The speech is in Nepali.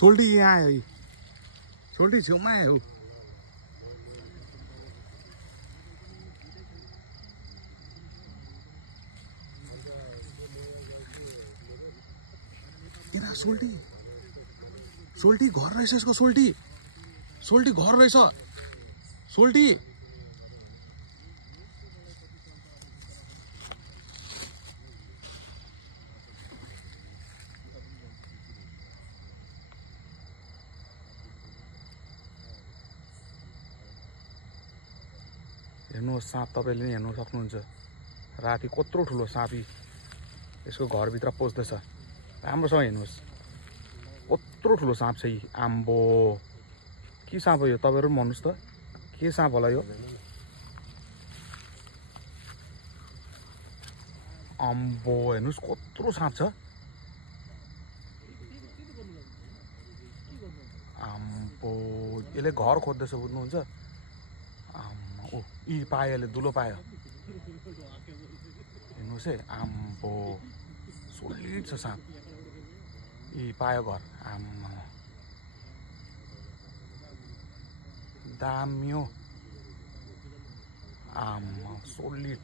सोल्टी यहाँ आयो यी सोल्टी छेउमा आयो एरा सोल्टी सोल्टी घर रहेछ यसको सोल्टी सोल्टी घर रहेछ सोल्टी हेर्नुहोस् साँप तपाईले नि हेर्न सक्नुहुन्छ राति कत्रो ठुलो साँप यसको घरभित्र पस्दैछ राम्रोसँग हेर्नुहोस् कत्रो ठुलो साँप छ यी आम्बो के साँप हो यो तपाईहरु पनि भन्नुस् त के साँप होला यो आम्बो हेर्नुहोस् कत्रो साँप छ आम्बो यसले घर खोज्दैछ बुझ्नुहुन्छ ओ यी पायोले दुलो पायो हेर्नुहोस् है आम्बो सोलिड छ साँप यी पायो घर आम्मा दामी हो आम्मा सोलिड